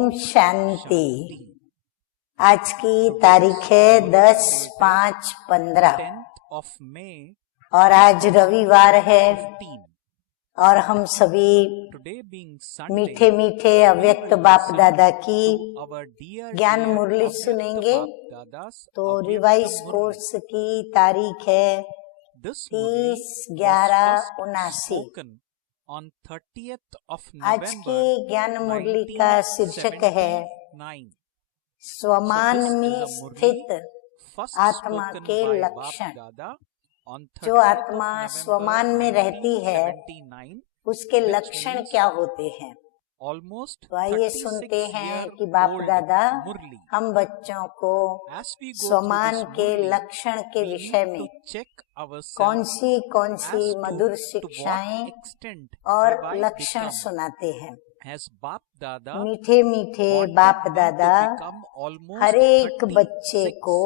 ओम शांति। आज की तारीख है 10/5/15 और आज रविवार है और हम सभी मीठे मीठे अव्यक्त बाप दादा की ज्ञान मुरली सुनेंगे। तो रिवाइज कोर्स की तारीख है 30/11/79। आज की ज्ञान मुरली का शीर्षक है स्वमान में स्थित आत्मा के लक्षण। जो आत्मा स्वमान में रहती है उसके लक्षण क्या होते हैं? तो आइए सुनते हैं कि बाप दादा हम बच्चों को स्वमान के लक्षण के विषय में कौन सी मधुर शिक्षाएं और लक्षण सुनाते हैं। मीठे मीठे बाप दादा हर एक बच्चे को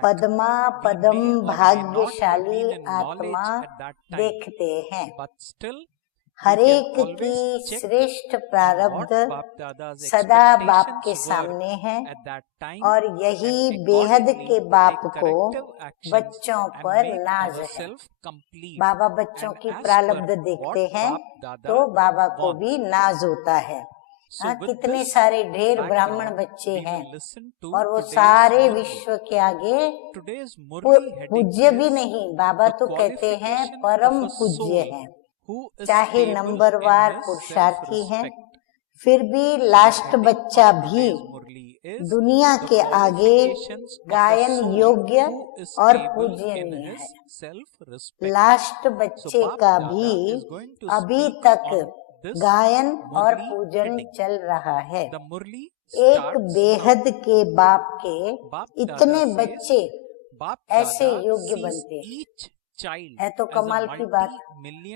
पद्मा पदम भाग्यशाली आत्मा देखते हैं। हर एक की श्रेष्ठ प्रारब्ध सदा बाप के सामने है और यही बेहद के बाप को बच्चों पर नाज है। बाबा बच्चों की प्रारब्ध देखते हैं तो बाबा को भी नाज होता है। कितने सारे ढेर ब्राह्मण बच्चे हैं और वो सारे विश्व के आगे पूज्य भी नहीं, बाबा तो कहते हैं परम पूज्य हैं। चाहे नंबरवार पुरुषार्थी हैं, फिर भी लास्ट बच्चा भी दुनिया के आगे गायन योग्य और पूजनीय है। लास्ट बच्चे का भी अभी तक गायन और पूजन चल रहा है। एक बेहद के बाप के इतने बच्चे ऐसे योग्य बनते है तो कमाल की बात।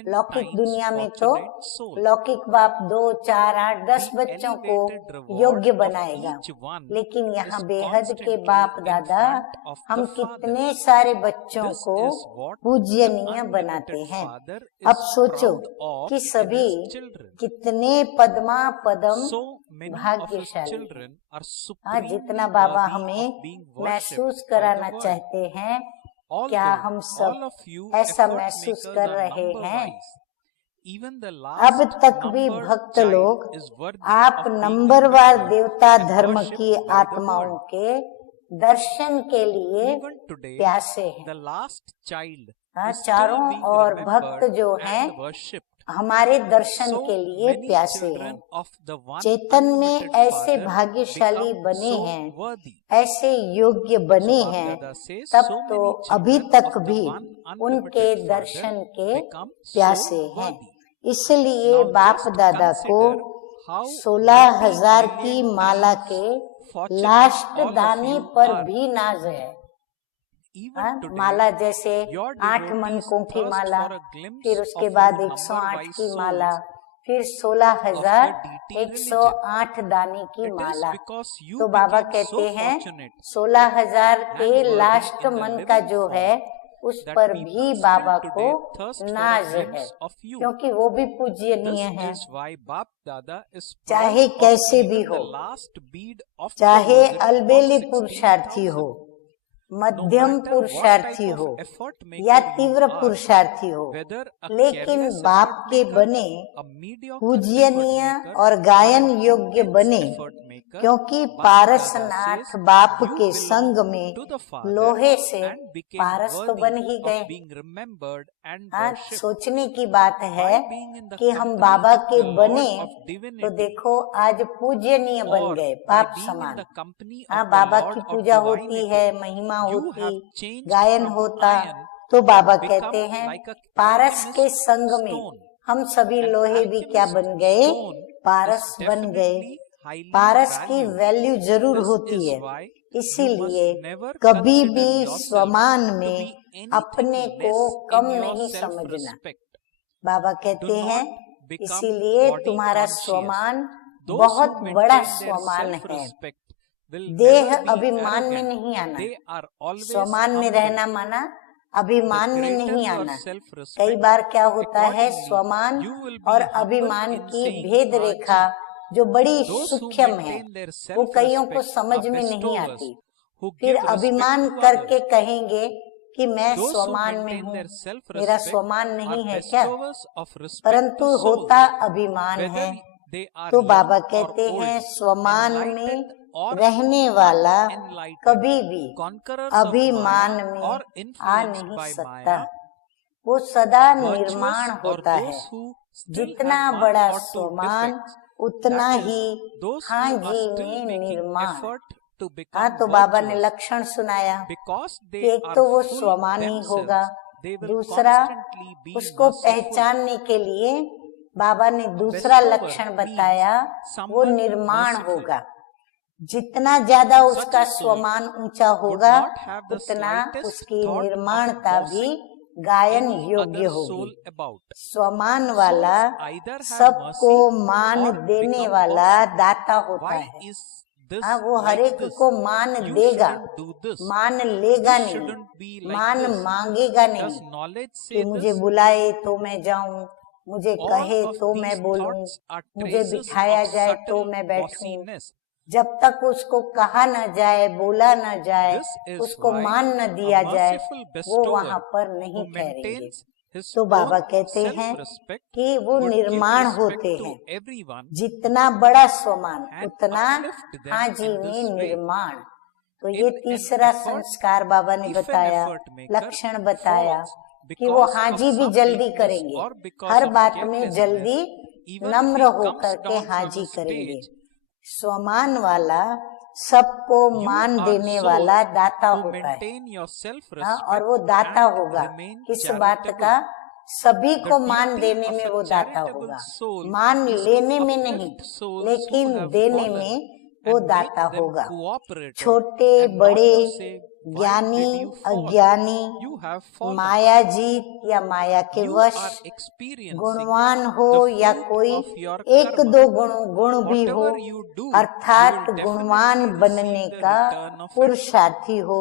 लौकिक दुनिया में तो लौकिक बाप 2, 4, 8, 10 बच्चों को योग्य बनाएगा, लेकिन यहाँ बेहद के बाप दादा हम कितने सारे बच्चों को पूजनीय बनाते हैं। अब सोचो कि सभी कितने पद्मा पदम भाग्यशाली। जितना बाबा हमें महसूस कराना चाहते हैं, क्या हम सब ऐसा महसूस कर रहे हैं? अब तक भी भक्त लोग आप नंबरवार देवता धर्म की आत्माओं के दर्शन के लिए प्यासे हैं। चारों ओर भक्त जो हैं हमारे दर्शन के लिए प्यासे हैं। चेतन में ऐसे भाग्यशाली बने हैं, ऐसे योग्य बने हैं, तब तो अभी तक भी उनके दर्शन के प्यासे हैं। इसलिए बाप दादा को 16,000 की माला के लास्ट दाने पर भी नाज है। माला जैसे 8 मनकों की माला, फिर उसके बाद 108 की माला, फिर 16,108 दाने की माला। तो बाबा कहते हैं 16,000 के लास्ट मन का जो है उस पर भी बाबा को नाज है, क्योंकि वो भी पूजनीय है। चाहे कैसे भी हो, चाहे अलबेली पुरुषार्थी हो, मध्यम पुरुषार्थी हो या तीव्र पुरुषार्थी हो, लेकिन बाप के बने पूजनीय और गायन योग्य बने, क्योंकि पारसनाथ बाप के संग में लोहे से पारस तो बन ही गए। सोचने की बात है कि हम बाबा के बने तो देखो आज पूजनीय बन गए, बाप समान। बाबा की पूजा होती है, महिमा होती, गायन होता, तो बाबा कहते हैं पारस के संग में हम सभी लोहे भी क्या बन गए? पारस बन गए। पारस की वैल्यू जरूर होती है, इसीलिए कभी भी स्वमान में अपने को कम नहीं समझना। बाबा कहते हैं इसीलिए तुम्हारा स्वमान बहुत बड़ा स्वमान है। देह अभिमान में नहीं आना, स्वमान में रहना माना अभिमान में नहीं आना। कई बार क्या होता है, स्वमान और अभिमान की भेद रेखा जो बड़ी सूक्ष्म है, वो कईयों को समझ में नहीं आती। फिर अभिमान करके कहेंगे कि मैं स्वमान में हूँ, मेरा स्वमान नहीं है क्या? परंतु होता अभिमान है। तो बाबा कहते हैं स्वमान में रहने वाला कभी भी अभिमान में आ नहीं सकता। वो सदा निर्माण होता है। जितना बड़ा स्वमान उतना ही हाँ जी में निर्माण। हाँ, तो बाबा ने लक्षण सुनाया कि एक तो वो स्वमान ही होगा, दूसरा उसको पहचानने के लिए बाबा ने दूसरा लक्षण बताया, वो निर्माण होगा। जितना ज्यादा उसका स्वमान ऊंचा होगा, उतना उसकी निर्माणता भी गायन योग्य होगी। स्वमान वाला सबको मान देने वाला दाता होता है। हाँ, वो हर एक को मान देगा, मान लेगा नहीं, मान मांगेगा नहीं कि मुझे बुलाए तो मैं जाऊं, मुझे कहे तो मैं बोलूं, मुझे बिठाया जाए तो मैं बैठूं। जब तक उसको कहा न जाए, बोला न जाए, उसको मान न दिया जाए, वो वहाँ पर नहीं ठहरेंगे। तो बाबा कहते हैं कि वो निर्माण होते हैं। जितना बड़ा स्वमान उतना हाँ जी में निर्माण। तो ये तीसरा संस्कार बाबा ने बताया, लक्षण बताया कि वो हाँ जी भी जल्दी करेंगे, हर बात में जल्दी नम्र होकर के हाँ जी करेंगे। स्वमान वाला सबको मान देने वाला दाता होता है। हाँ, और वो दाता होगा किस बात का? सभी को मान देने में वो दाता होगा, मान लेने में नहीं, लेकिन देने में वो दाता होगा। छोटे बड़े, ज्ञानी अज्ञानी, माया जीत या माया के वश, गुणवान हो या कोई एक दो गुण भी हो, अर्थात गुणवान बनने का पुरुषार्थी हो,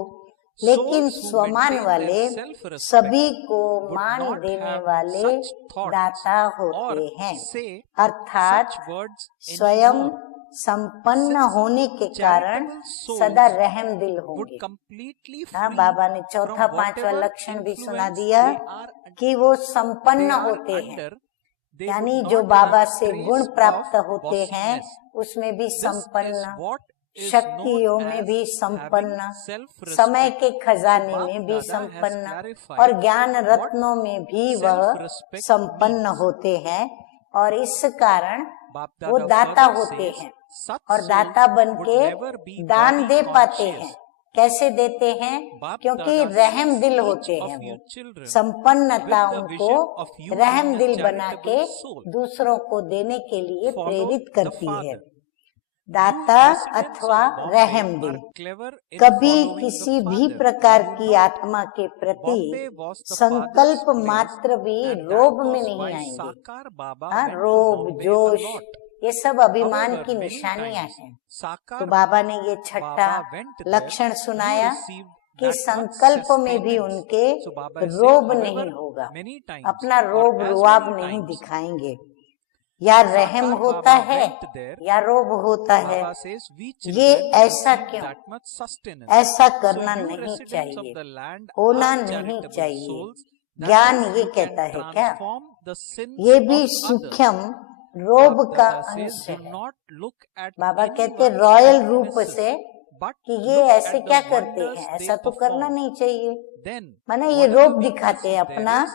लेकिन स्वमान वाले सभी को मान देने वाले दाता होते हैं। अर्थात स्वयं संपन्न होने के कारण सदा रहम दिल होंगे। हाँ, बाबा ने चौथा पांचवा लक्षण भी सुना दिया कि वो संपन्न होते हैं, यानी जो बाबा से गुण प्राप्त होते हैं उसमें भी संपन्न, शक्तियों में भी संपन्न, समय के खजाने में भी संपन्न और ज्ञान रत्नों में भी वह संपन्न होते हैं। और इस कारण वो दाता होते हैं और दाता बनके दान दे पाते हैं। कैसे देते हैं? क्योंकि रहम दिल होते हैं। वो संपन्नता उनको रहम दिल बना के दूसरों को देने के लिए प्रेरित करती है। दाता अथवा रहम दिल कभी किसी भी प्रकार की आत्मा के प्रति संकल्प मात्र भी रोब में नहीं आएंगे। हाँ, रोब, जोश, ये सब अभिमान की निशानियां हैं। तो बाबा ने ये छठा लक्षण सुनाया कि संकल्प में भी उनके रोब नहीं होगा, अपना रोब रुआब नहीं दिखाएंगे। या रहम होता है या रोब होता है, ये ऐसा क्यों? ऐसा करना नहीं चाहिए, होना नहीं चाहिए। ज्ञान ये कहता है क्या? ये भी सूक्ष्म रोब का अंश है। बाबा कहते रॉयल रूप से कि ये ऐसे क्या करते हैं, ऐसा तो करना नहीं चाहिए। माने ये रोब दिखाते हैं अपना,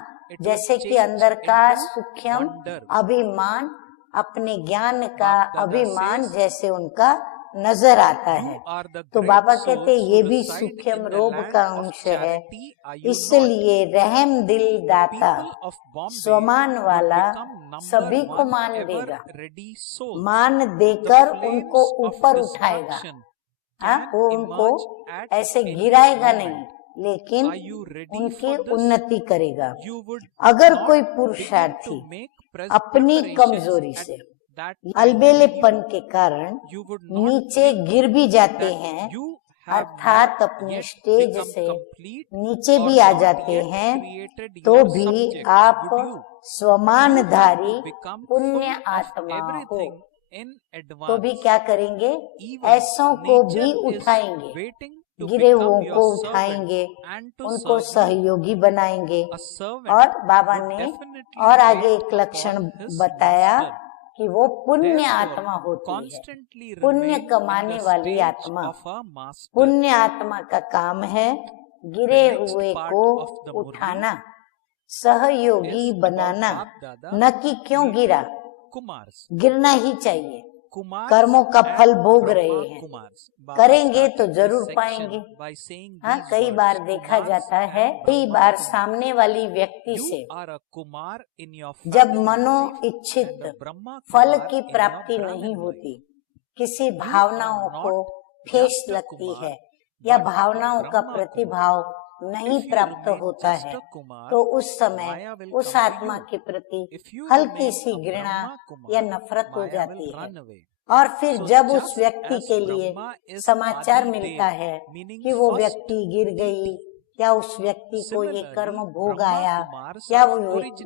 जैसे कि अंदर का सूक्ष्म अभिमान, अपने ज्ञान का अभिमान जैसे उनका नजर आता है। तो बाबा कहते ये भी सूक्ष्म रोब का अंश है। इसलिए रहम दिल दाता स्वमान वाला सभी को मान देगा, मान देकर उनको ऊपर उठाएगा। हाँ, वो उनको ऐसे गिराएगा नहीं, लेकिन उनकी उन्नति करेगा। अगर कोई पुरुषार्थी अपनी कमजोरी से, अलबेलेपन के कारण नीचे गिर भी जाते हैं, अर्थात अपने स्टेज से नीचे भी आ जाते हैं, तो भी आप स्वमानधारी पुण्य आत्मा हो। तो भी क्या करेंगे, ऐसों को भी उठाएंगे, गिरे हुओं को उठाएंगे, उनको सहयोगी बनाएंगे। और बाबा ने और आगे एक लक्षण बताया कि वो पुण्य आत्मा होती है, पुण्य कमाने वाली आत्मा। पुण्य आत्मा का काम है गिरे हुए को उठाना, सहयोगी बनाना, न कि क्यों गिरा, गिरना ही चाहिए। कर्मों का फल भोग रहे हैं, करेंगे तो जरूर पाएंगे। हाँ, कई बार देखा जाता है, कई बार सामने वाली व्यक्ति से जब मनो इच्छित फल की प्राप्ति नहीं होती, किसी भावनाओं को ठेस लगती है या भावनाओं का प्रतिभाव नहीं प्राप्त होता है, तो उस समय उस आत्मा के प्रति हल्की सी घृणा या नफरत हो जाती है। और फिर जब उस व्यक्ति के लिए समाचार मिलता है कि वो व्यक्ति गिर गई या उस व्यक्ति को ये कर्म भोग आया या वो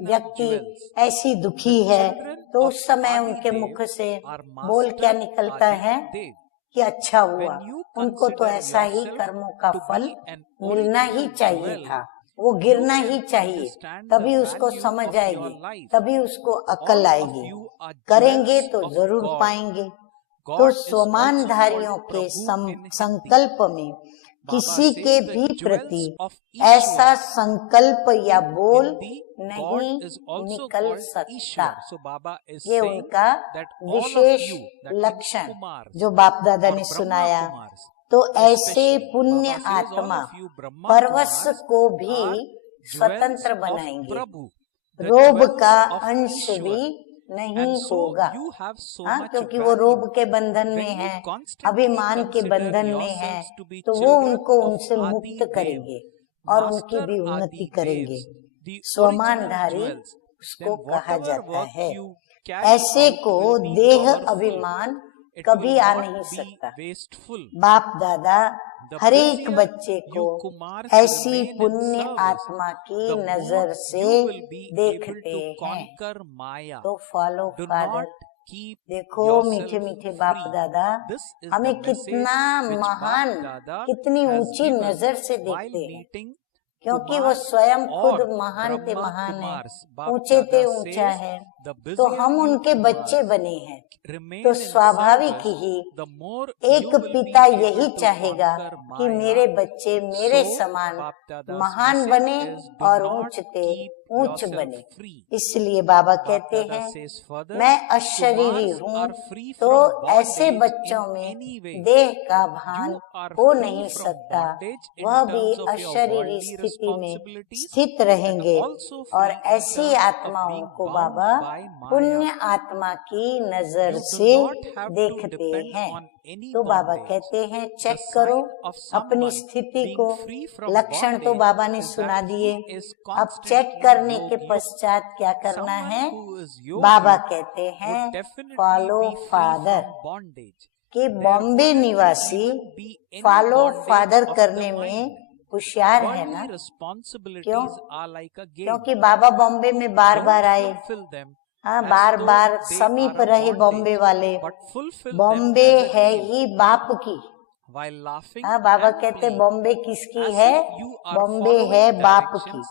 व्यक्ति ऐसी दुखी है, तो उस समय उनके मुख से बोल क्या निकलता है कि अच्छा हुआ, उनको तो ऐसा ही कर्मों का फल मिलना ही चाहिए था, वो गिरना ही चाहिए, तभी उसको समझ आएगी, तभी उसको अकल आएगी, करेंगे तो जरूर पाएंगे। तो स्वमानधारियों के संकल्प में किसी के भी प्रति ऐसा संकल्प या बोल नहीं निकल सकता। ये उनका विशेष लक्षण जो बाप दादा ने सुनाया। तो ऐसे पुण्य आत्मा परवश को भी स्वतंत्र बनाएंगे, रोब का अंश भी नहीं होगा। हाँ, क्योंकि वो रोब के बंधन में है, अभिमान के बंधन में है, तो वो उनको उनसे मुक्त करेंगे और उनकी भी उन्नति करेंगे। स्वमानधारी उसको कहा जाता है। ऐसे को देह अभिमान कभी आ नहीं सकता। बाप दादा हर एक बच्चे को ऐसी पुण्य आत्मा की नजर से देखते हैं। तो फॉलो फादर, देखो मीठे मीठे बाप दादा हमें कितना महान, कितनी ऊंची नजर से देखते हैं, क्योंकि वो स्वयं खुद महान ते महान है, ऊंचे ते ऊंचा है, तो हम उनके बच्चे बने हैं। तो स्वाभाविक ही एक पिता यही चाहेगा कि मेरे बच्चे मेरे समान महान बने और ऊंच ते ऊंच बने। इसलिए बाबा कहते हैं मैं अशरीरी हूँ, तो ऐसे बच्चों में देह का भान हो नहीं सकता, वह भी अशरीरी स्थिति में स्थित रहेंगे। और ऐसी आत्माओं को बाबा पुण्य आत्मा की नजर से देखते हैं। तो बाबा कहते हैं चेक करो अपनी स्थिति को। लक्षण तो बाबा ने सुना दिए, अब चेक करने के पश्चात क्या करना है, बाबा कहते हैं फॉलो फादर। कि बॉम्बे निवासी फॉलो फादर करने में होशियार है ना। क्यों? क्योंकि बाबा बॉम्बे में बार बार आए, हाँ, बार बार समीप रहे बॉम्बे वाले। बॉम्बे है ही बाप की। हाँ, बाबा कहते बॉम्बे किसकी है, बॉम्बे है बाप की।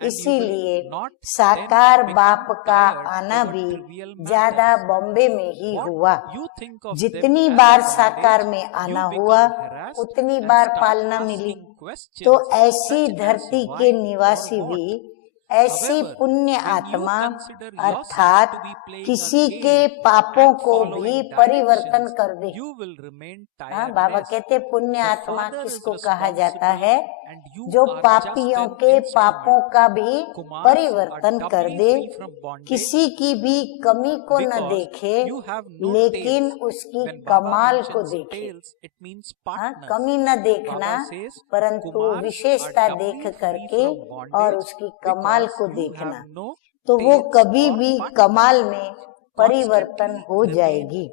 इसीलिए साकार बाप का आना भी ज्यादा बॉम्बे में ही हुआ। जितनी बार साकार में आना हुआ उतनी बार पालना मिली। तो ऐसी धरती के निवासी भी ऐसी पुण्य आत्मा अर्थात किसी के पापों को भी परिवर्तन कर दे। हाँ, बाबा कहते पुण्य आत्मा किसको कहा जाता है, जो पापियों के पापों का भी परिवर्तन कर दे, किसी की भी कमी को न देखे लेकिन उसकी कमाल को देखे। हाँ, कमी न देखना परंतु विशेषता देख करके और उसकी कमाल को देखना, तो वो कभी भी कमाल में परिवर्तन हो जाएगी।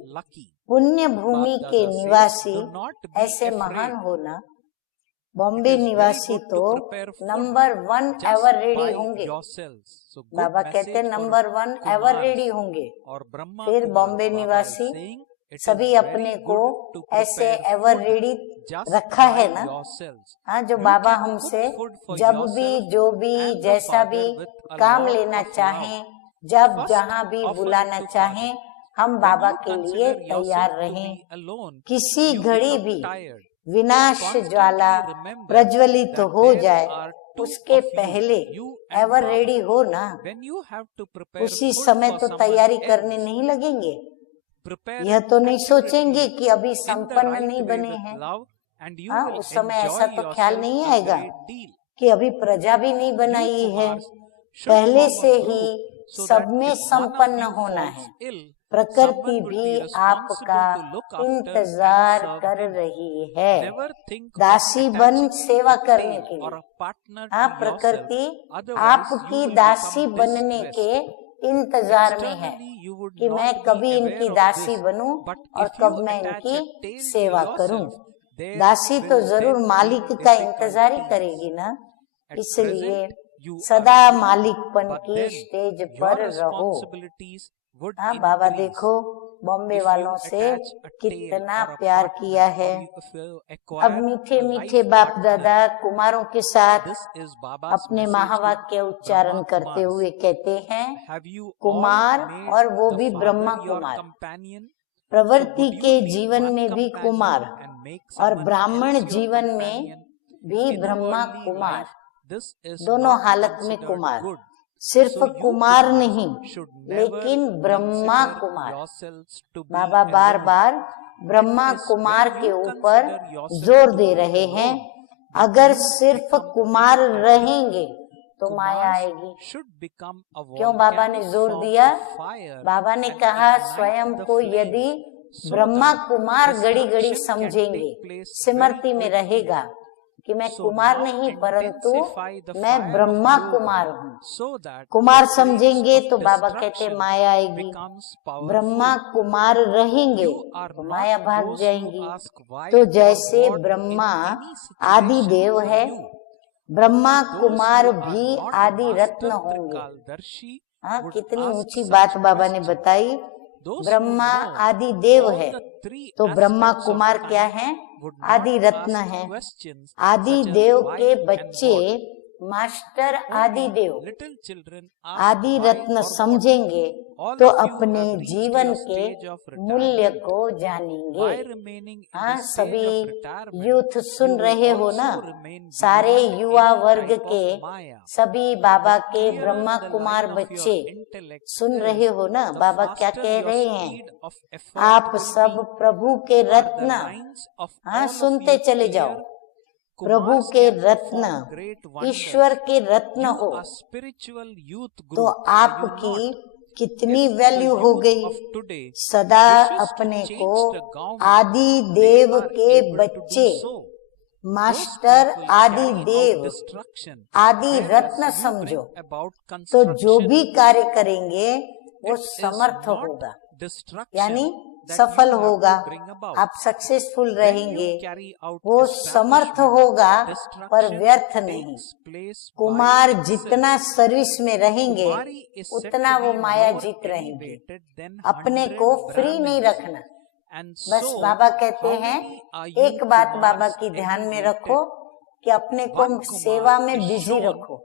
पुण्य भूमि के निवासी ऐसे महान होना। बॉम्बे निवासी तो नंबर 1 एवर रेडी होंगे। बाबा कहते नंबर 1 एवर रेडी होंगे। फिर बॉम्बे निवासी सभी अपने को ऐसे एवर रेडी रखा है ना। हाँ, जो बाबा हमसे जब भी जो भी जैसा भी काम लेना चाहें, जब जहाँ भी बुलाना चाहें, हम बाबा के लिए तैयार रहें। किसी घड़ी भी विनाश ज्वाला प्रज्वलित हो जाए, उसके पहले एवर रेडी हो ना। उसी समय तो तैयारी करने नहीं लगेंगे। यह तो नहीं सोचेंगे कि अभी संपन्न नहीं बने हैं। हाँ, उस समय ऐसा तो ख्याल नहीं आएगा कि अभी प्रजा भी नहीं बनाई है। पहले से ही सब में संपन्न होना है। प्रकृति भी आपका इंतजार कर रही है, दासी बन सेवा करने के लिए। हाँ, प्रकृति आपकी दासी बनने के इंतजार में है कि मैं कभी इनकी दासी बनूं और कब मैं इनकी सेवा करूं। दासी तो जरूर मालिक का इंतजार ही करेगी ना। इसलिए सदा मालिकपन की स्टेज पर रहो। हाँ, बाबा देखो बॉम्बे वालों से कितना प्यार किया है। अब मीठे मीठे बाप दादा कुमारों के साथ अपने महावाक्य उच्चारण करते हुए कहते हैं, कुमार और वो भी ब्रह्मा कुमार, प्रवृत्ति के जीवन में भी कुमार और ब्राह्मण जीवन में भी ब्रह्मा कुमार, दोनों हालत में कुमार। सिर्फ कुमार नहीं लेकिन ब्रह्मा कुमार। बाबा बार बार ब्रह्मा कुमार के ऊपर जोर दे रहे हैं। अगर सिर्फ कुमार रहेंगे तो माया आएगी। क्यों बाबा ने जोर दिया? बाबा ने कहा स्वयं को यदि ब्रह्मा कुमार घड़ी घड़ी समझेंगे, स्मृति में रहेगा कि मैं कुमार नहीं परंतु मैं ब्रह्मा कुमार हूँ। कुमार समझेंगे तो बाबा कहते माया आएगी। ब्रह्मा कुमार रहेंगे तो माया भाग जाएंगी। तो जैसे ब्रह्मा आदि देव है, ब्रह्मा कुमार भी आदि रत्न होंगे। हाँ, कितनी ऊंची बात बाबा ने बताई। ब्रह्मा आदि देव है तो ब्रह्मा कुमार क्या है? आदि रत्न है। आदि देव के बच्चे मास्टर आदि देव आदि रत्न समझेंगे तो अपने जीवन के मूल्य को जानेंगे। हाँ, सभी यूथ सुन रहे हो ना, सारे युवा वर्ग के सभी बाबा के ब्रह्मा कुमार बच्चे सुन रहे हो ना। बाबा क्या कह रहे हैं? आप सब प्रभु के रत्न, हाँ सुनते चले जाओ, प्रभु के रत्न, ईश्वर के रत्न हो तो आपकी कितनी वैल्यू हो गई। सदा अपने को आदि देव के बच्चे, मास्टर आदि देव, आदि रत्न समझो तो जो भी कार्य करेंगे वो समर्थ होगा, यानी सफल होगा। आप सक्सेसफुल रहेंगे, वो समर्थ होगा पर व्यर्थ नहीं। कुमार जितना सर्विस में रहेंगे उतना वो माया जीत रहेंगे। अपने को फ्री नहीं रखना। बस बाबा कहते हैं एक बात बाबा की ध्यान में रखो कि अपने को सेवा में बिजी रखो,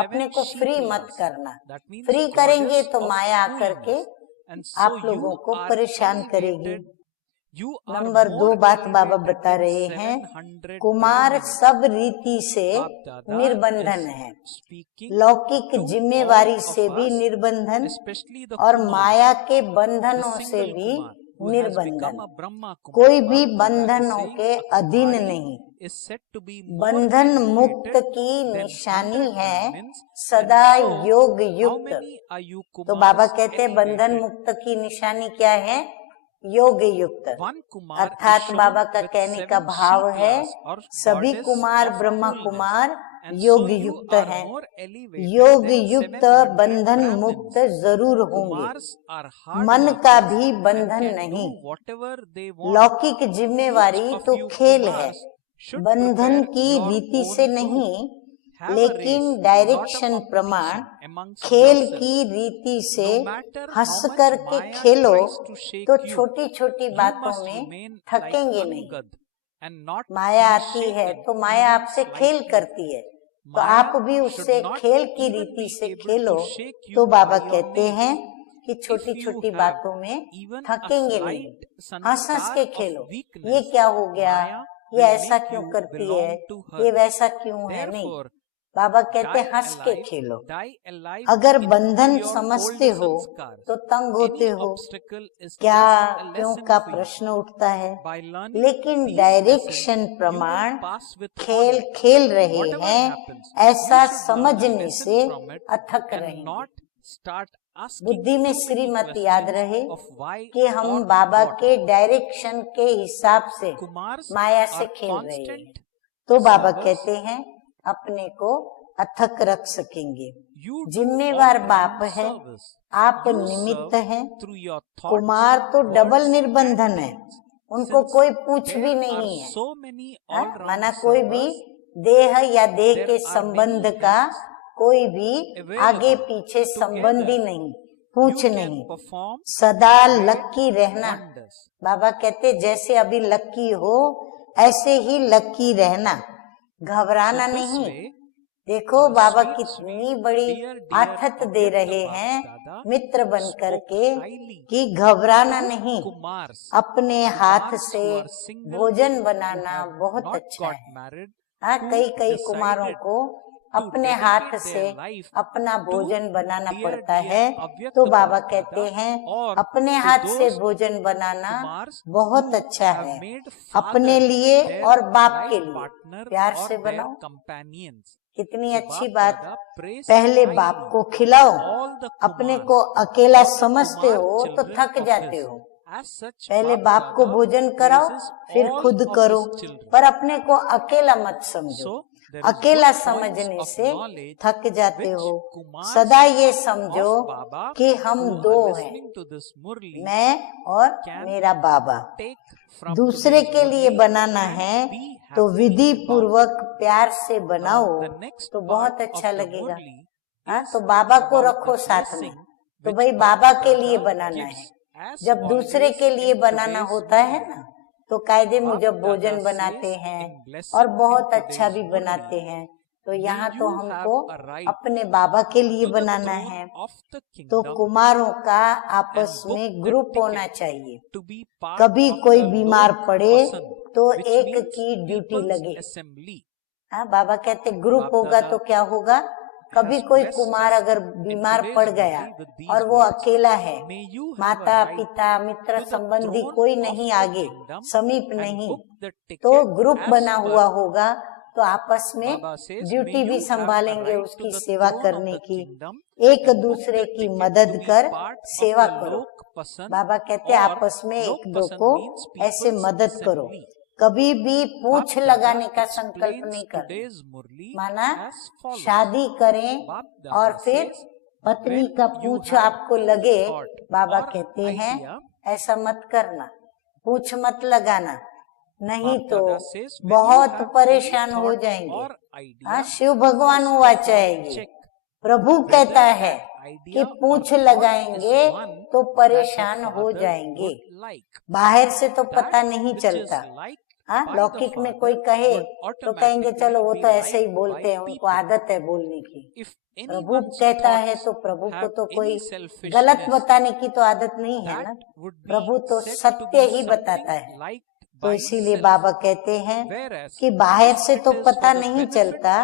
अपने को फ्री मत करना। फ्री करेंगे तो माया आकर के आप लोगों को परेशान करेगी। नंबर 2 बात बाबा बता रहे हैं, कुमार सब रीति से निर्बंधन है, लौकिक जिम्मेवारी से भी निर्बंधन और माया के बंधनों से भी निर्बंधन। कोई भी बंधनों के अधीन नहीं। बंधन मुक्त की निशानी है सदा योग युक्त। तो बाबा कहते हैं बंधन मुक्त की निशानी क्या है? योग युक्त। अर्थात बाबा का कहने का भाव है सभी कुमार ब्रह्मा कुमार योग युक्त हैं। योग युक्त बंधन मुक्त जरूर होंगे, मन का भी बंधन नहीं। लौकिक जिम्मेवारी तो खेल है, बंधन की रीति से नहीं, लेकिन डायरेक्शन प्रमाण खेल की रीति से हंस करके खेलो तो छोटी छोटी बातों में थकेंगे नहीं। माया आती है तो माया आपसे खेल करती है, तो आप भी उससे खेल की रीति से खेलो। तो बाबा कहते हैं कि छोटी छोटी बातों में थकेंगे नहीं, हंस हंस के खेलो। ये क्या हो गया, ये ऐसा क्यों करती है, ये वैसा क्यों है, नहीं। बाबा कहते हंस के खेलो। अगर बंधन समझते हो तो तंग होते हो, क्या क्यों का प्रश्न उठता है। लेकिन डायरेक्शन प्रमाण खेल खेल रहे हैं, ऐसा समझने से अथक रहेंगे। बुद्धि में श्रीमत याद रहे कि हम बाबा के डायरेक्शन के हिसाब से माया से खेल रहे हैं, तो बाबा कहते हैं अपने को अथक रख सकेंगे। जिम्मेवार बाप है, आप निमित्त हैं। कुमार तो डबल निर्बंधन है, उनको कोई पूछ भी नहीं है। माना कोई भी देह या देह के संबंध का कोई भी आगे पीछे संबंधी नहीं, पूछ नहीं, सदा लक्की रहना। बाबा कहते जैसे अभी लक्की हो ऐसे ही लक्की रहना, घबराना नहीं। देखो बाबा कितनी बड़ी आथत दे रहे हैं मित्र बन करके कि घबराना नहीं। अपने हाथ से भोजन बनाना बहुत अच्छा है। कई कुमारों को अपने हाथ से अपना भोजन बनाना पड़ता है, तो बाबा कहते हैं अपने हाथ से भोजन बनाना बहुत अच्छा है। अपने लिए और बाप के लिए प्यार से बनाओ। कितनी अच्छी बात। पहले बाप को खिलाओ, अपने को अकेला समझते हो तो थक जाते हो। पहले बाप को भोजन कराओ फिर खुद करो, पर अपने को अकेला मत समझो। अकेला समझने से थक जाते हो। सदा ये समझो कि हम दो हैं, मैं और मेरा बाबा। दूसरे के लिए बनाना है तो विधि पूर्वक प्यार से बनाओ तो बहुत अच्छा लगेगा। तो बाबा को रखो साथ में, तो भाई बाबा के लिए बनाना है। जब दूसरे के लिए बनाना होता है ना, तो कायदे मुजब भोजन बनाते हैं और बहुत अच्छा भी बनाते हैं। तो यहाँ तो हमको अपने बाबा के लिए बनाना है। तो कुमारों का आपस में ग्रुप होना चाहिए। कभी कोई बीमार पड़े तो एक की ड्यूटी लगे। बाबा कहते ग्रुप होगा तो क्या होगा, कभी कोई कुमार अगर बीमार पड़ गया और वो अकेला है, माता पिता मित्र संबंधी कोई नहीं आगे समीप नहीं, तो ग्रुप बना हुआ होगा तो आपस में ड्यूटी भी संभालेंगे उसकी सेवा करने की। एक दूसरे की मदद कर सेवा करो। बाबा कहते आपस में एक दो को ऐसे मदद करो। कभी भी पूछ लगाने का संकल्प नहीं करें। माना शादी करें और फिर पत्नी का पूछ आपको लगे, बाबा कहते हैं ऐसा मत करना, पूछ मत लगाना, नहीं तो बहुत परेशान हो जाएंगे। शिव भगवान वाचा है, प्रभु कहता है कि पूछ लगाएंगे तो परेशान हो जाएंगे। बाहर से तो पता नहीं चलता। लौकिक में कोई कहे तो कहेंगे चलो वो तो ऐसे ही बोलते हैं, उनको आदत है बोलने की। प्रभु कहता है तो प्रभु को तो कोई गलत बताने की तो आदत नहीं है ना, प्रभु तो सत्य ही बताता है। तो इसीलिए बाबा कहते हैं कि बाहर से तो पता नहीं चलता,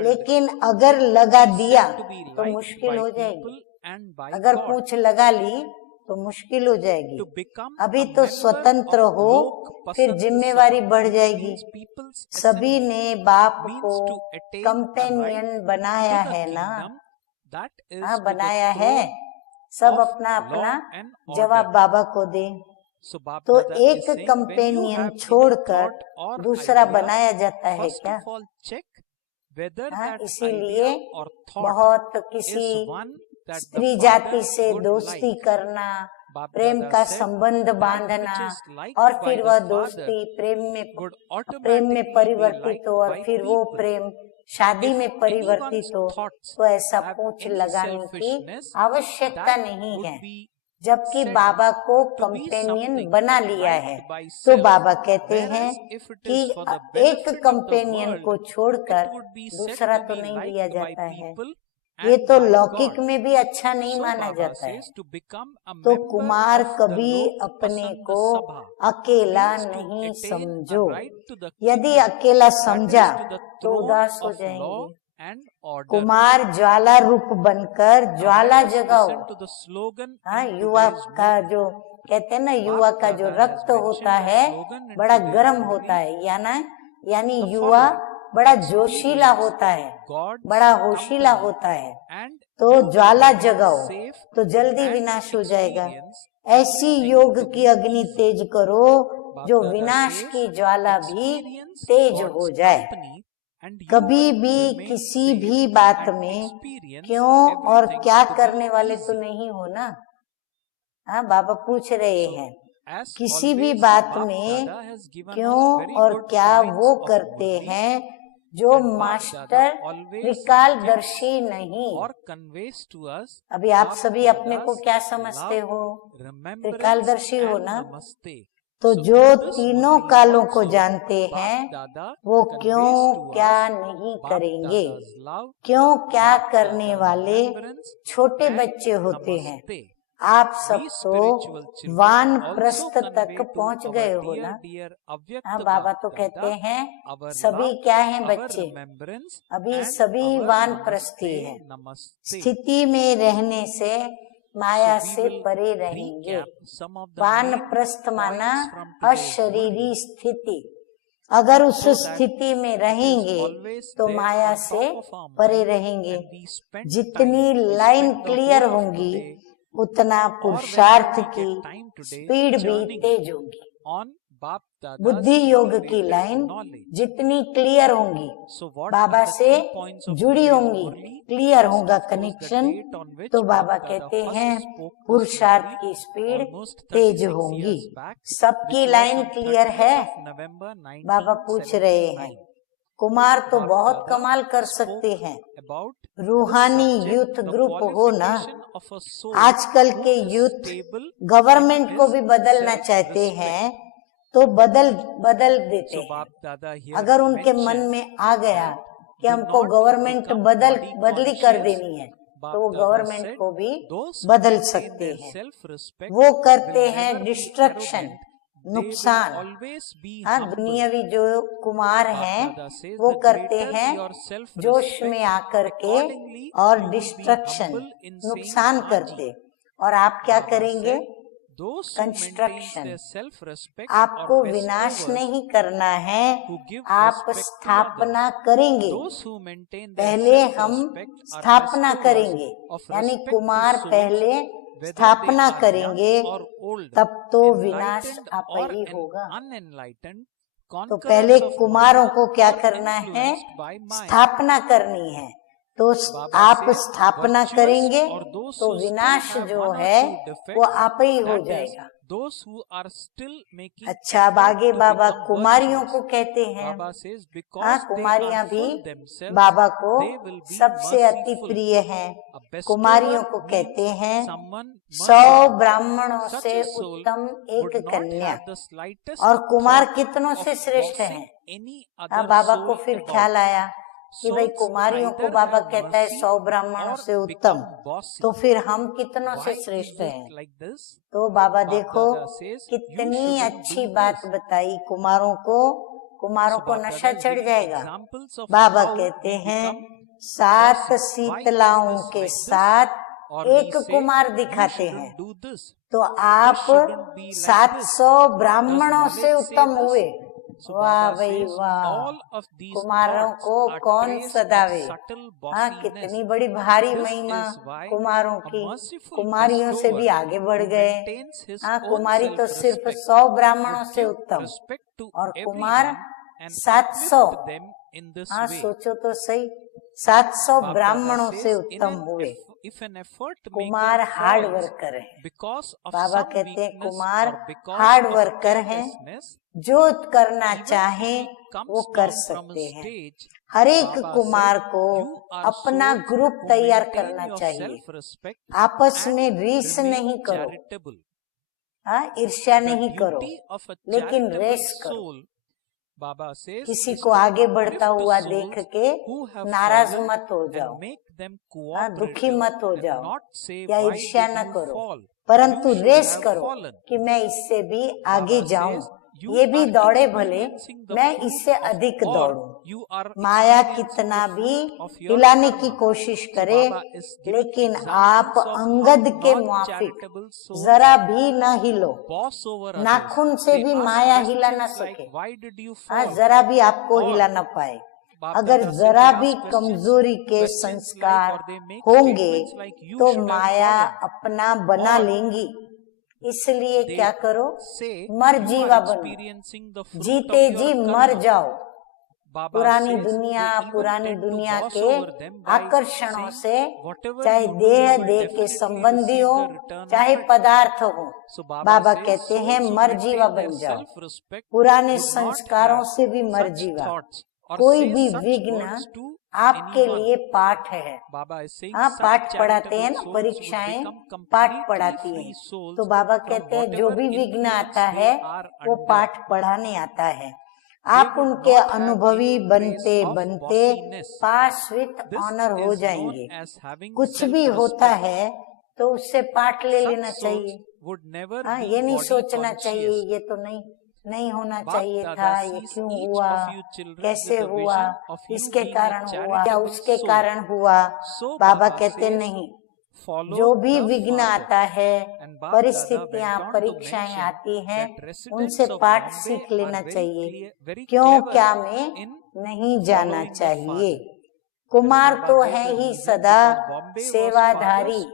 लेकिन अगर लगा दिया तो मुश्किल हो जाएगी। अगर पूछ लगा ली तो मुश्किल हो जाएगी। अभी तो स्वतंत्र हो, फिर जिम्मेवारी बढ़ जाएगी। सभी ने बाप को कंपेनियन बनाया है ना, बनाया है। सब अपना अपना जवाब बाबा को दे, तो एक कंपेनियन छोड़कर दूसरा बनाया जाता है क्या? इसीलिए बहुत किसी स्त्री जाति से दोस्ती करना प्रेम का संबंध बांधना, और फिर वह दोस्ती प्रेम में परिवर्तित हो, और फिर वो प्रेम शादी में परिवर्तित हो, तो ऐसा पूछ लगाने की आवश्यकता नहीं है। जबकि बाबा को कंपेनियन बना लिया है, तो बाबा कहते हैं कि एक कंपेनियन को छोड़कर दूसरा तो नहीं लिया जाता है। ये तो लौकिक में भी अच्छा नहीं माना जाता है। तो कुमार कभी अपने को अकेला नहीं समझो। यदि अकेला समझा तो उदास हो जाएंगे। कुमार ज्वाला रूप बनकर ज्वाला जगाओ। हाँ, युवा का जो कहते हैं ना, युवा का जो रक्त होता है बड़ा गर्म होता है, यानी युवा बड़ा जोशीला होता है, बड़ा होशीला होता है। तो ज्वाला जगाओ तो जल्दी विनाश हो जाएगा। ऐसी योग की अग्नि तेज करो जो विनाश की ज्वाला भी तेज हो जाए। कभी भी किसी भी बात में क्यों और क्या करने वाले तो नहीं हो ना। हाँ, बाबा पूछ रहे हैं, किसी भी बात में क्यों और क्या वो करते हैं जो मास्टर त्रिकालदर्शी नहीं। अभी आप सभी अपने को क्या समझते हो? त्रिकालदर्शी हो ना। तो जो तीनों कालों को जानते हैं वो क्यों क्या नहीं करेंगे। क्यों क्या करने वाले छोटे बच्चे होते हैं। आप सब तो वानप्रस्थ तक पहुंच गए हो ना। हाँ, बाबा तो कहते हैं सभी क्या हैं बच्चे, अभी सभी वानप्रस्थी है। स्थिति में रहने से माया से परे रहेंगे। वानप्रस्थ माना अशरीरी स्थिति। अगर उस स्थिति में रहेंगे तो माया से परे रहेंगे। जितनी लाइन क्लियर होंगी उतना पुरुषार्थ की स्पीड भी तेज होगी। बुद्धि योग की लाइन जितनी क्लियर होंगी, बाबा से जुड़ी होंगी, क्लियर होगा कनेक्शन, तो बाबा कहते हैं पुरुषार्थ की स्पीड तेज होगी। सबकी लाइन क्लियर है? बाबा पूछ रहे हैं। कुमार तो बहुत कमाल कर सकते हैं। रूहानी यूथ ग्रुप हो ना। आजकल के यूथ गवर्नमेंट को भी बदलना चाहते हैं तो बदल देते हैं। अगर उनके मन में आ गया कि हमको गवर्नमेंट बदली कर देनी है तो वो गवर्नमेंट को भी बदल सकते हैं। वो करते हैं डिस्ट्रक्शन, नुकसान। हाँ, दुनियावी जो कुमार हैं वो करते हैं जोश में आकर के और डिस्ट्रक्शन, नुकसान करते। और आप क्या करेंगे? कंस्ट्रक्शन। आपको विनाश नहीं करना है, आप स्थापना करेंगे। पहले हम स्थापना करेंगे, यानी कुमार पहले स्थापना करेंगे, तब तो विनाश आप ही होगा। तो पहले कुमारों को क्या करना है? स्थापना करनी है। तो आप स्थापना करेंगे तो विनाश जो है वो आप ही हो जाएगा। अच्छा, अब आगे बाबा कुमारियों को कहते हैं। हाँ, कुमारियां भी बाबा को सबसे अति प्रिय हैं। कुमारियों को कहते हैं 100 ब्राह्मणों से उत्तम एक कन्या। और कुमार कितनों से श्रेष्ठ हैं? हाँ, बाबा को फिर ख्याल आया कि भाई कुमारियों को बाबा कहता है 100 ब्राह्मणों से उत्तम, तो फिर हम कितनों से श्रेष्ठ हैं? तो बाबा देखो कितनी अच्छी बात बताई। कुमारों को नशा चढ़ जाएगा। बाबा कहते हैं 7 शीतलाओं के साथ एक कुमार दिखाते हैं, तो आप 700 ब्राह्मणों से उत्तम हुए। वाह भाई वाह, कुमारों को कौन सदावे। हाँ, कितनी बड़ी भारी महिमा कुमारों की। कुमारियों से भी आगे बढ़ गए। हाँ, कुमारी तो सिर्फ 100 ब्राह्मणों से उत्तम, और कुमार 700, हाँ सोचो तो सही, 700 ब्राह्मणों से उत्तम हुए। कुमार हार्ड वर्कर है। बाबा कहते हैं कुमार हार्ड वर्कर हैं, जो करना चाहे वो कर सकते हैं। हर एक कुमार को अपना ग्रुप तैयार करना चाहिए। आपस में रीस नहीं करो, हाँ ईर्ष्या नहीं करो, लेकिन रेस करो। किसी को आगे बढ़ता हुआ देख के नाराज मत हो जाओ, दुखी मत हो जाओ या ईर्ष्या न करो, परंतु रेस करो कि मैं इससे भी आगे जाऊं, ये भी दौड़े भले मैं इससे अधिक दौड़ूं। माया कितना भी हिलाने की कोशिश करे, लेकिन आप अंगद के मुआफिक जरा भी न हिलो। नाखून से भी माया हिला न सके, हाँ जरा भी आपको हिला न पाए। अगर जरा भी कमजोरी के संस्कार होंगे तो माया अपना बना लेंगी। इसलिए क्या करो, मर जीवा बनो, जीते जी मर जाओ। पुरानी दुनिया के आकर्षणों से, चाहे देह के संबंधी हो चाहे पदार्थ हो, बाबा कहते हैं मर जीवा बन जाओ। पुराने संस्कारों से भी मर जीवा। कोई भी विघ्न आपके लिए पाठ है। हाँ पाठ पढ़ाते हैं ना, परीक्षाएं पाठ पढ़ाती हैं, तो बाबा कहते हैं जो भी विघ्न आता है वो पाठ पढ़ाने आता है। आप उनके अनुभवी बनते बनते पास विथ ऑनर हो जाएंगे। कुछ भी होता है तो उससे पाठ ले लेना चाहिए। हाँ ये नहीं सोचना चाहिए ये तो नहीं होना चाहिए था, ये क्यों हुआ, कैसे हुआ, इसके कारण हुआ या उसके कारण हुआ। बाबा कहते नहीं, जो भी विघ्न आता है, परिस्थितियां परीक्षाएं आती हैं, उनसे पाठ सीख लेना चाहिए। क्यों क्या में नहीं जाना चाहिए। कुमार तो है ही सदा सेवाधारी।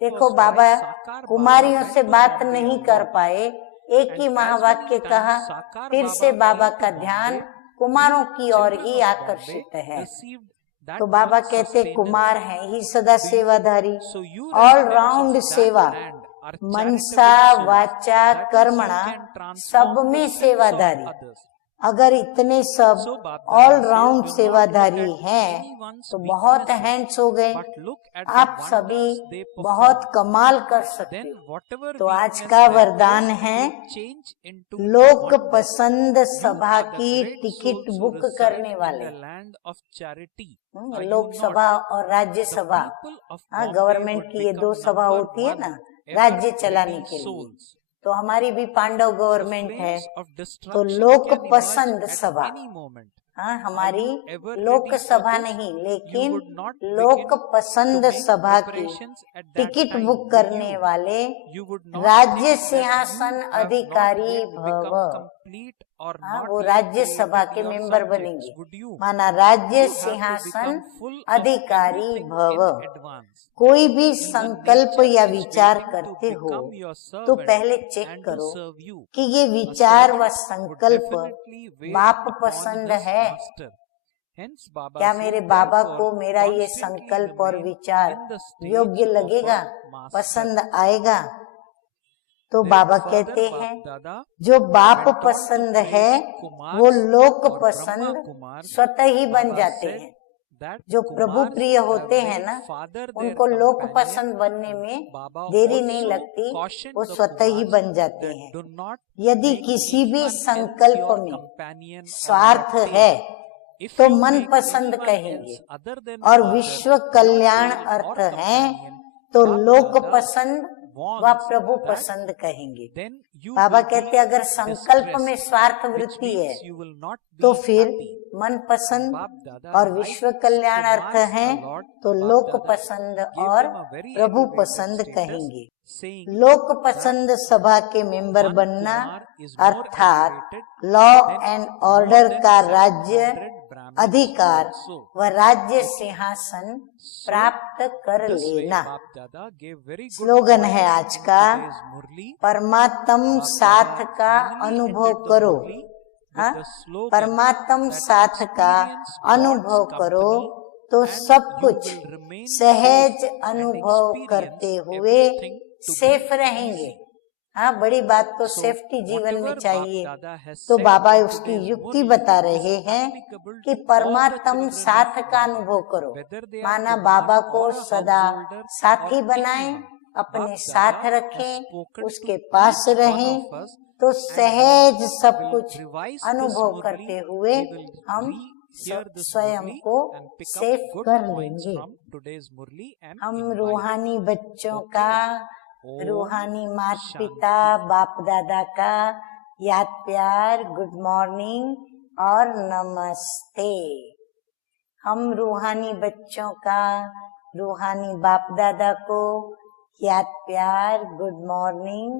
देखो बाबा कुमारियों से बात नहीं कर पाए, एक ही महावाक्य कहा, फिर से बाबा का ध्यान कुमारों की ओर ही आकर्षित है। तो बाबा कहते कुमार है ही सदा सेवाधारी, ऑल राउंड सेवा, मनसा वाचा कर्मणा सब में सेवाधारी। अगर इतने सब ऑल राउंड सेवाधारी हैं तो बहुत हैंड्स हो गए, आप सभी बहुत कमाल कर सकते। तो आज का वरदान है लोक पसंद सभा की टिकट बुक करने वाले। लोकसभा और राज्यसभा, हाँ गवर्नमेंट की ये दो सभा होती है ना राज्य चलाने के लिए, तो हमारी भी पांडव गवर्नमेंट है। तो लोक पसंद सभा, हाँ हमारी लोकसभा नहीं लेकिन लोक पसंद सभा की टिकट बुक करने वाले राज्य सिंहासन अधिकारी भव। हाँ वो राज्य सभा के मेंबर बनेंगे, माना राज्य सिंहासन अधिकारी भव। कोई भी संकल्प या विचार करते हो तो पहले चेक करो कि ये विचार व संकल्प बाप पसंद है। क्या मेरे बाबा को मेरा ये संकल्प और विचार योग्य लगेगा, पसंद आएगा? तो बाबा कहते हैं जो बाप पसंद है वो लोक पसंद स्वतः ही बन जाते हैं। जो प्रभु प्रिय होते हैं ना, उनको लोक पसंद बनने में देरी नहीं लगती, वो स्वतः ही बन जाते हैं। यदि किसी भी संकल्प में स्वार्थ है तो मन पसंद कहेंगे, और विश्व कल्याण अर्थ है तो लोक पसंद व प्रभु पसंद कहेंगे। बाबा कहते अगर संकल्प में स्वार्थ वृत्ति है तो फिर मन पसंद और विश्व कल्याण अर्थ है तो लोक पसंद और प्रभु पसंद कहेंगे। लोक पसंद सभा के मेंबर बनना अर्थात लॉ एंड ऑर्डर का राज्य अधिकार व राज्य सिंहासन प्राप्त कर लेना। स्लोगन है आज का, परमात्म साथ का अनुभव करो, हाँ, परमात्म साथ का अनुभव करो तो सब कुछ सहज अनुभव करते हुए सेफ रहेंगे। हाँ, बड़ी बात तो सेफ्टी जीवन में चाहिए। तो बाबा उसकी युक्ति बता रहे हैं कि परमात्म साथ का अनुभव करो, माना बाबा को सदा साथी बनाएं, अपने साथ रखें, उसके पास रहें, तो सहज सब कुछ अनुभव करते हुए हम स्वयं को सेफ कर लेंगे। हम रूहानी बच्चों का, रूहानी माता पिता बाप दादा का याद प्यार, गुड मॉर्निंग और नमस्ते। हम रूहानी बच्चों का, रूहानी बाप दादा को याद प्यार, गुड मॉर्निंग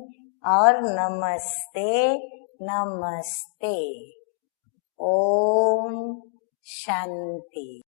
और नमस्ते नमस्ते। ओम शांति।